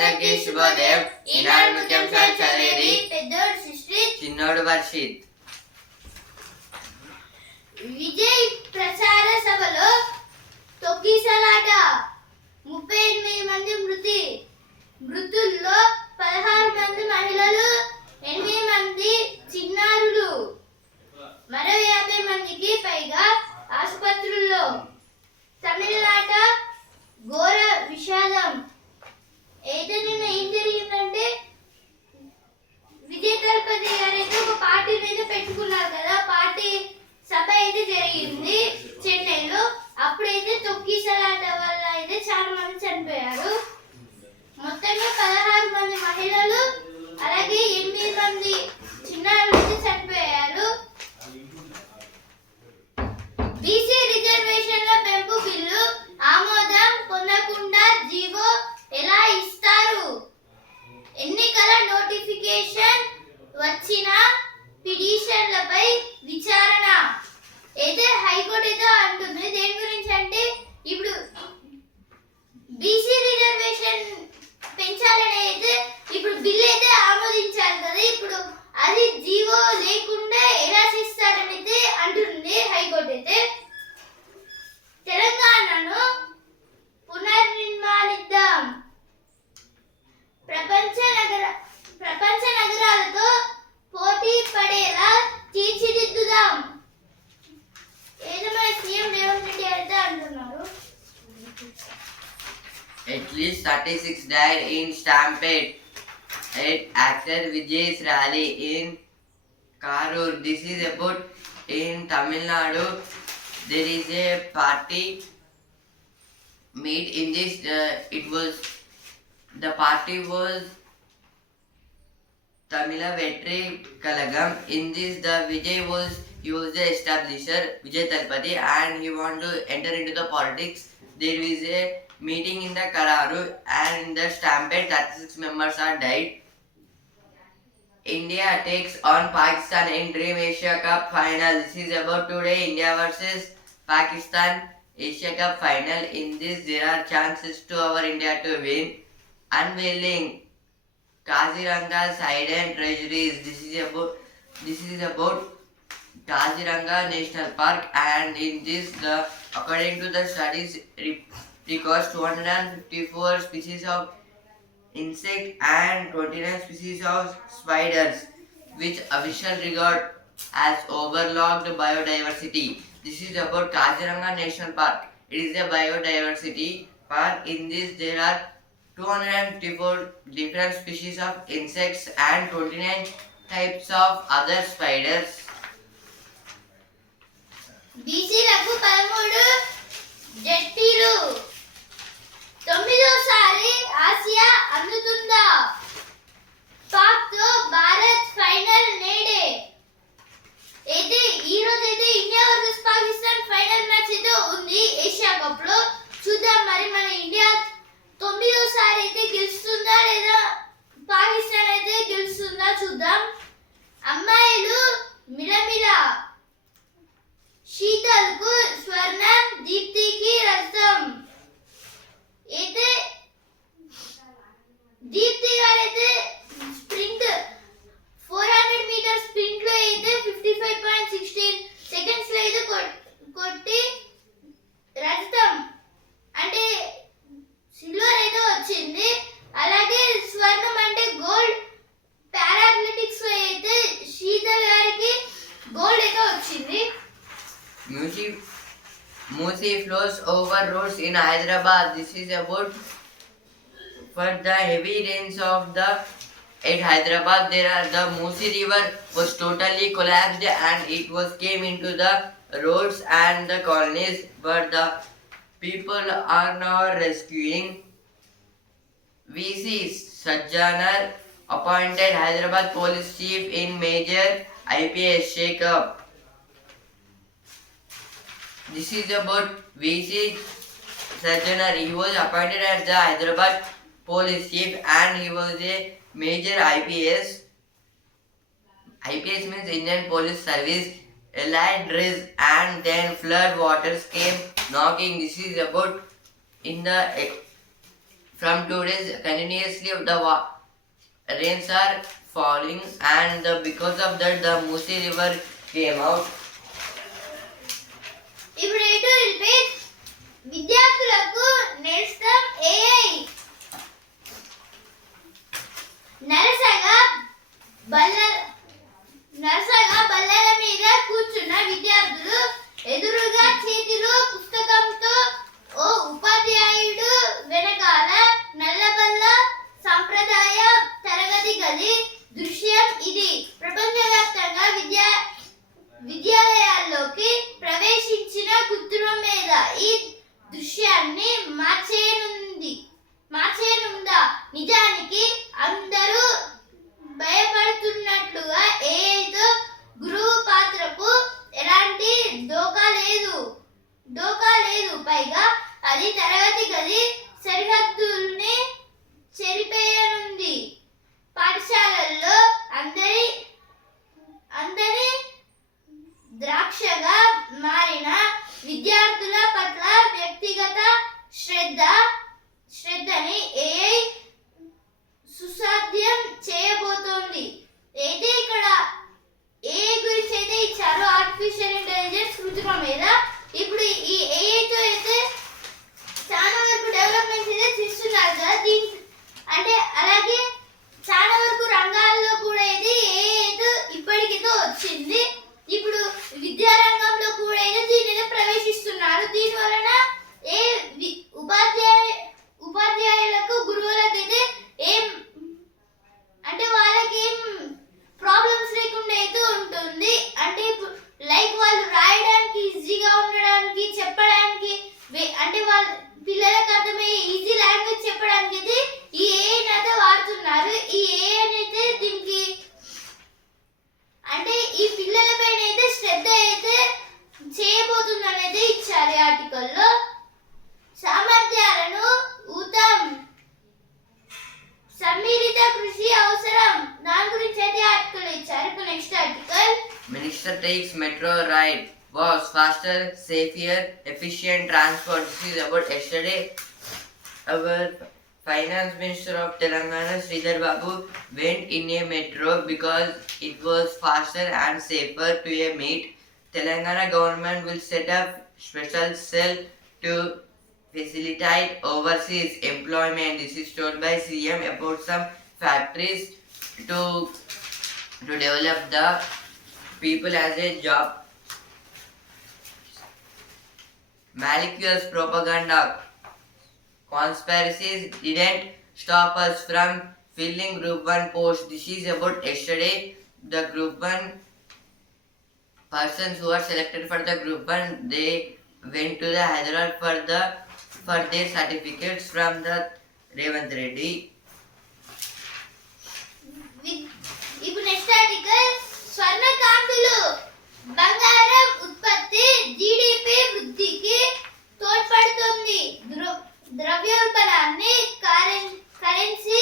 అందరికీ శుభోదయం. ఈనాడు ముఖ్యాంశాలు చదివేది పెద్దోడు సృష్టి చిన్నోడు వర్షిత్. విజయ్ ప్రచార సభలో తొక్కిసలాట. ముప్పై ఎనిమిది మంది మృతి. మృతుల్లో పదహారు మంది మహిళలు ఎనిమిది మంది చిన్నారులు. మరో యాభై మందికి పైగా ఆసుపత్రుల్లో. తమిళనాట ఘోర విషాదం. అయితే నిన్న ఏం జరిగిందంటే విజయ దళపతి గారు అయితే ఒక పార్టీ అయితే పెట్టుకున్నారు కదా పార్టీ సభ అయితే జరిగింది చెన్నైలో. అప్పుడైతే తొక్కిసలాట వల్ల అయితే చాలా మంది చనిపోయారు. 36 died in stampede at actor Vijay's rally in Karur. This is about in Tamil Nadu. There is a party meet in this. Uh, it was the party was Tamila Vetri Kalagam. In this, the Vijay was he was the establisher Vijay Talpati, and he wanted to enter into the politics. There is a meeting in the Kararu, and in the stampede, 36 members are died. India takes on Pakistan in Dream Asia Cup final. This is about today India versus Pakistan Asia Cup final. In this, there are chances to our India to win. Unveiling Kaziranga side and treasuries. This is about this is about Kaziranga National Park, and in this, the according to the studies, re- because 254 species of insect and 29 species of spiders which official regard as overlogged biodiversity. This is about Kaziranga National Park. It is a biodiversity park. In this there are 254 different species of insects and 29 types of other spiders. BC Raghu Palmudu Jettiru తొమ్మిదోసారి Asia అందుతుందా? పాక్తో Bharat final నేడే. అయితే ఈ రోజు అయితే India versus Pakistan final match అయితే ఉంది. ఏషియా కప్లో చూద్దాం మరి మన ఇండియా తొమ్మిదోసారి అయితే గెలుస్తుందా లేదా? పాకిస్తాన్ అయితే గెలుస్తుందా చూద్దాం. అమ్మాయిలు మిలమిల శీతల్కు స్వర్ణం దీప్తికి రజతం. Roads in Hyderabad. This is about for the heavy rains of the at Hyderabad. There are the Musi river was totally collapsed and it was came into the roads and the colonies. But the people are now rescuing. VC Sajjanar appointed Hyderabad police chief in major IPS shake-up. This is about V.C. Sajanari. He was appointed as the Hyderabad police chief and he was a major IPS. IPS means Indian Police Service. Allied Riz and then flood waters came knocking. This is about in the from two days continuously the rains are falling and the, because of that the Musi river came out. If later was faster, safer, efficient transport. This is about yesterday. Our finance minister of Telangana, Sridhar Babu, went in a metro because it was faster and safer to a meet. Telangana government will set up special cell to facilitate overseas employment. This is told by CM about some factories to to develop the people as a job malicious propaganda. Conspiracies didn't stop us from filling Group 1 post. This is about yesterday. The Group 1 persons who are selected for the Group 1, they went to the Hyderabad for the for their certificates from the Revanth Reddy. ఇప్పుడు next article స్వర్ణ కాంతులు బంగారం ఉత్పత్తి GDP వృద్ధికి తోడ్పడుతుంది. ద్రవ్యోల్బణాన్ని currency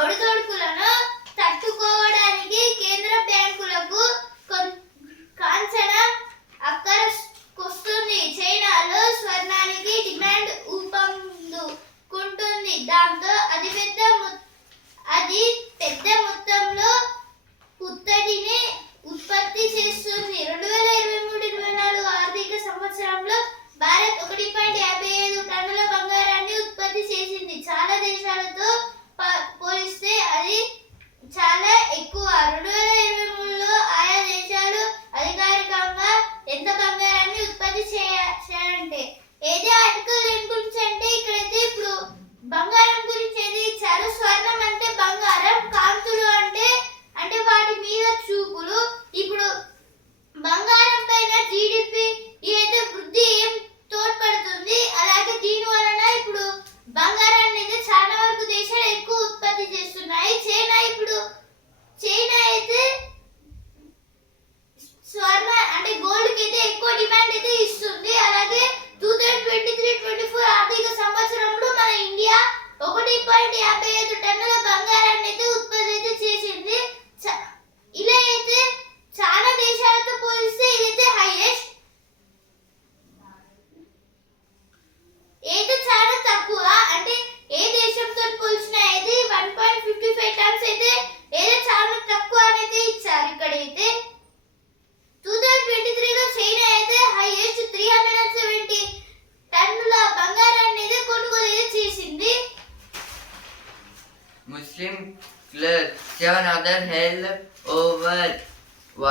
ఒడిదొడుకులను తట్టుకోవడానికి కేంద్ర బ్యాంకులకు కాంచడం అక్కరకొస్తుంది. చైనాలో స్వర్ణానికి డిమాండ్ ఊపందుకుంటుంది. దాంతో అది అతిపెద్ద అది పెద్ద మొత్తంలో ఉత్తడిని ఉత్పత్తి చేస్తుంది.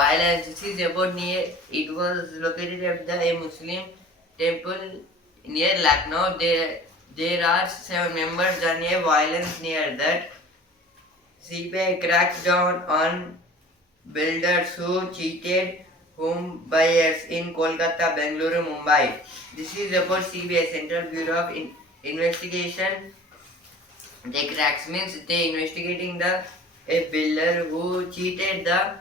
This is about near. It was located at the a Muslim temple near Lucknow. There, there are seven members done a violence near that. CBI cracked down on builders who cheated home buyers in Kolkata, Bangalore, Mumbai. This is about CBI Central Bureau of In- Investigation. They cracks means they investigating the a builder who cheated the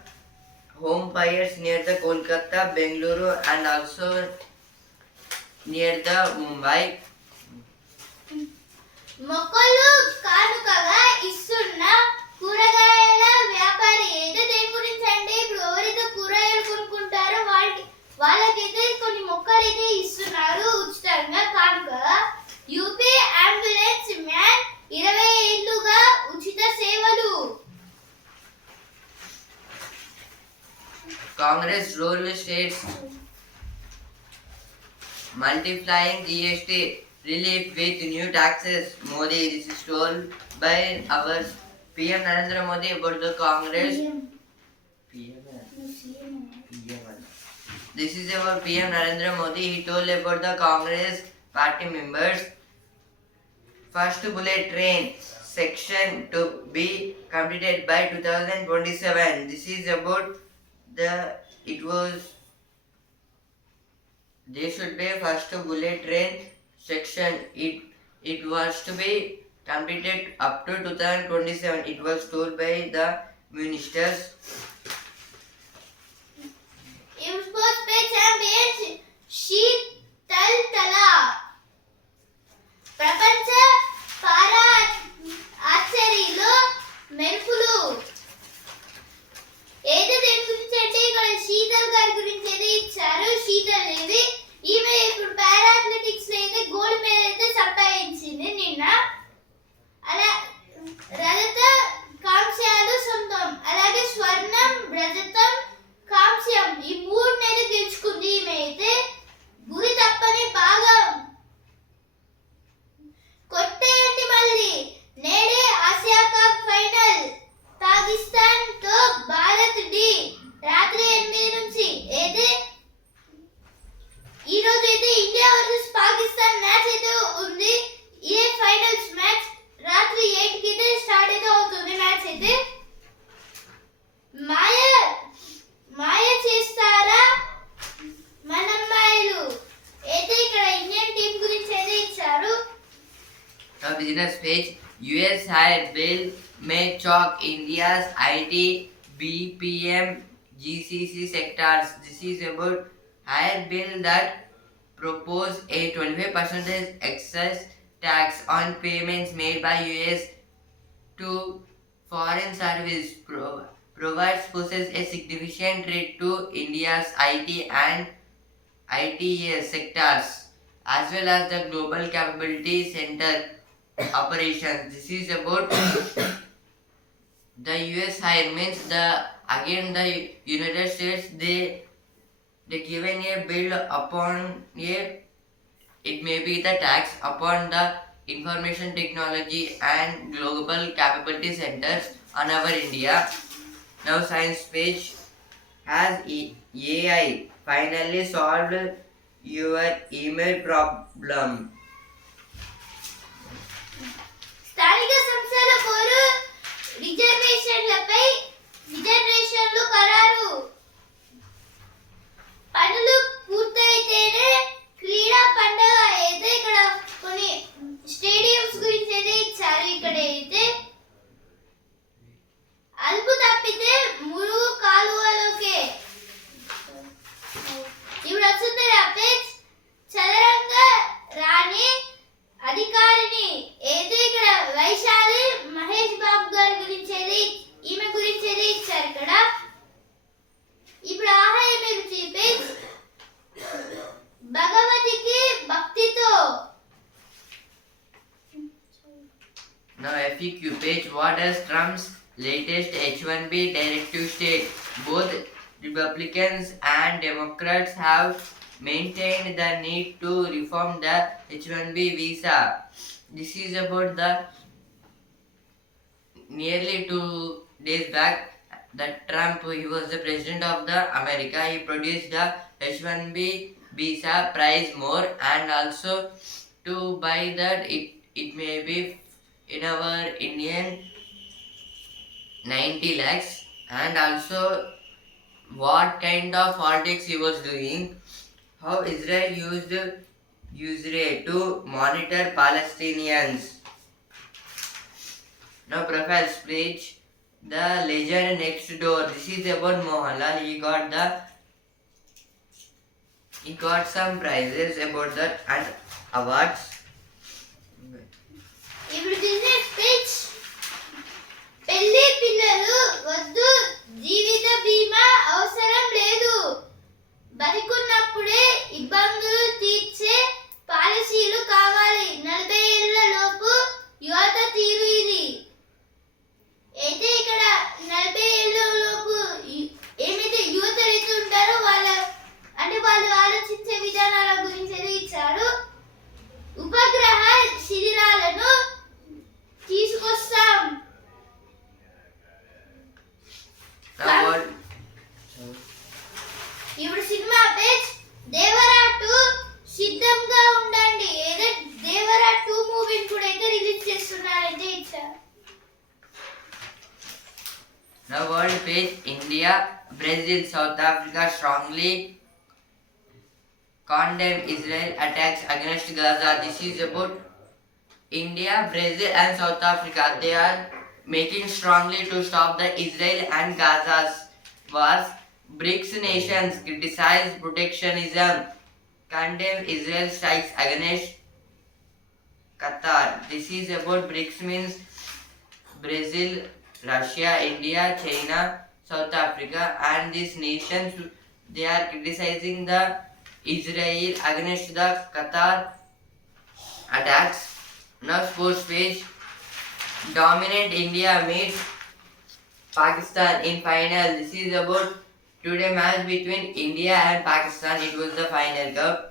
home buyers near the Kolkata, Bengaluru, and also near the Mumbai. మొక్కలు కానుకగా ఇస్తున్న కూరగాయల వ్యాపారి ఏదో దేని గురించి అంటే multiplying GST relief with new taxes. Modi, this is told by our PM Narendra Modi about the Congress. PM, PM. This is about PM Narendra Modi. He told about the Congress party members. First bullet train section to be completed by 2027. This is about the it was there should be first bullet train section it it was to be completed up to 2027 it was told by the ministers Import pay champions Sheetal tala ప్రపంచ para ఆర్చరీలో మెరుపులు ఏదో దేని గురించి అంటే ఇక్కడ శీతల్ గారి గురించి అయితే ఇచ్చారు. శీతల్ అనేది ఈమె ఇప్పుడు పారా అథ్లెటిక్స్లో అయితే గోల్డ్ మెడల్ అయితే సంపాదించింది నిన్న. అలా రజత కాంస్యాలు సొంతం. అలా IT, BPM, GCC sectors. This is about higher bill that propose a 25% excess tax on payments made by US to foreign service pro- provides poses a significant threat to India's IT and ITES sectors as well as the global capability center operations. This is about the US hire means the again the United States they they given a bill upon a it may be the tax upon the information technology and global capability centers on our India. Now science page has AI finally solved your email problem. రిజర్వేషన్లపై రిజర్వేషన్లు ఖరారు పనులు పూర్తయితేనే క్రీడా పండుగ అయితే ఇక్కడ కొన్ని stadiums గురించి అయితే ఇచ్చారు. ఇక్కడ అయితే అల్పు తప్పితే మురుగు కాలువలోకే. ఇప్పుడు వస్తుంది అప్డేట్స్ చదరంగ రాణి అధికారిని. అయితే ఇక్కడ వైశాలి మహేష్ బాబు గారి FAQ page, what does Trump's latest H-1B directive state? Both Republicans and Democrats have maintained the need to reform the H-1B visa. This is about the nearly two days back, that Trump, he was the president of the America. He produced the H1B visa price more, and also to buy that it it may be in our Indian 90 lakhs, and also what kind of politics he was doing, how Israel used Israel to monitor Palestinians. Now, profile speech. The legend next door. This is about Mohanlal. He got the he got some prizes about that and awards. పెళ్ళి పిల్లలు వద్దు జీవిత బీమా అవసరం లేదు బతికున్నప్పుడే ఇబ్బందులు తీర్చే పాలసీలు కావాలి నలభై ఏళ్ళ లోపు యువత తీరు ఇది South Africa strongly condemn Israel attacks against Gaza. This is about India, Brazil, and South Africa. They are making strongly to stop the Israel and Gaza's wars. BRICS nations criticize protectionism, condemn Israel strikes against Qatar. This is about BRICS means Brazil, Russia, India, China, South Africa, and these nations they are criticizing the Israel against the Qatar attacks. Now sports page. Dominant India meets Pakistan in final. This is about today match between India and Pakistan. It was the final cup.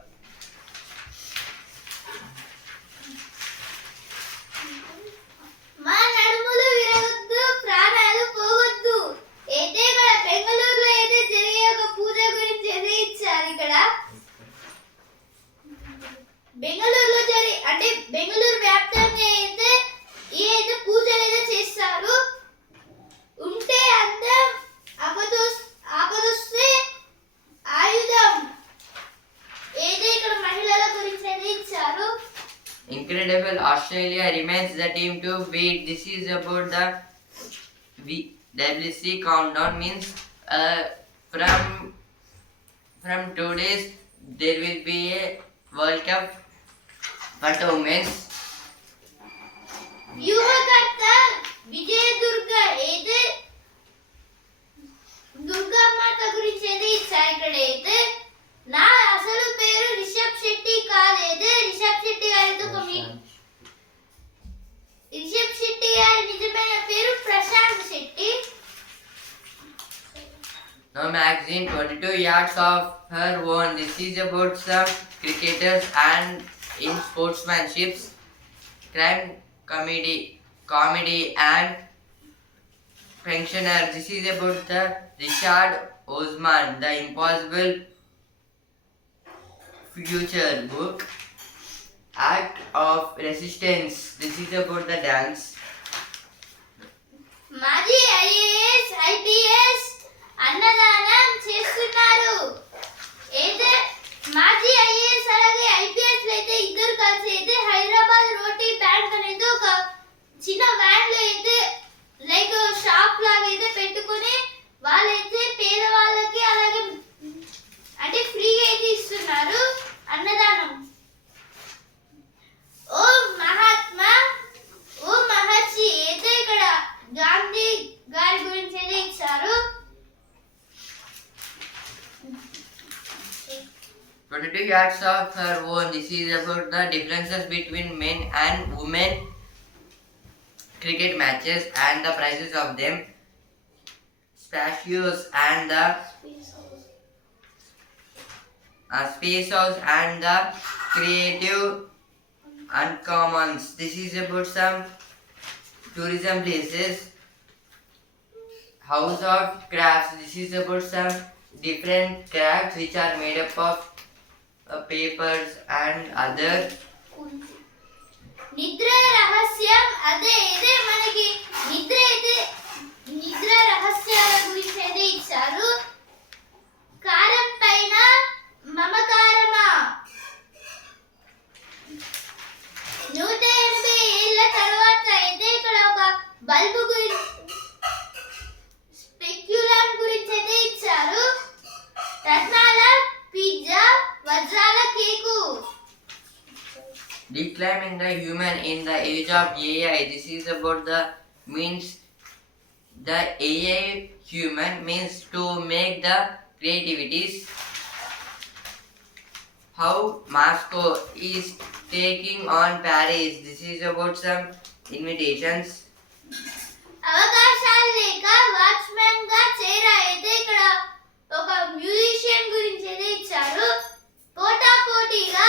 WC countdown means uh, from from two days there will parts of her own. This is about some cricketers and in sportsmanships, crime comedy, comedy and pensioner. This is about the Richard Osman, The Impossible Future book. Act of Resistance. This is about the dance. Maji IAS, IPS, అన్నదానం చేస్తున్నారు. అయితే మాజీ IAS అలాగే IPS అయితే ఇద్దరు కలిసి అయితే హైదరాబాద్ రోటీ bank అనేది ఒక చిన్న వ్యాన్లో అయితే లైక్ షాప్ లాగా అయితే పెట్టుకుని వాళ్ళైతే పేదవాళ్ళకి అలాగే అంటే ఫ్రీగా అయితే ఇస్తున్నారు అన్నదానం. ఓ మహాత్మా ఓ మహర్షి అయితే ఇక్కడ గాంధీ గారి గురించి అయితే ఇచ్చారు. 22 yards of her own. This is about the differences between men and women cricket matches and the prices of them, spacious and the uh, spacious and the creative uncommons. This is about some tourism places. House of crafts. This is about some different crafts which are made up of papers and other నిద్ర రహస్యం అదే ఇదే మనకి నిద్ర అయితే నిద్ర రహస్యాల గురించి అయితే ఇచ్చారు కారం పైన మమకారమా నూట ఎనభై ఏళ్ళ తర్వాత అయితే ఇక్కడ ఒక బల్బు గురించి Reclaiming the Human in the Age of AI. This is about the means the AI human means to make the creativities. How Moscow is taking on Paris. This is about some invitations. ఒక musician గురించి అయితే ఇచ్చారు పోటా పోటీగా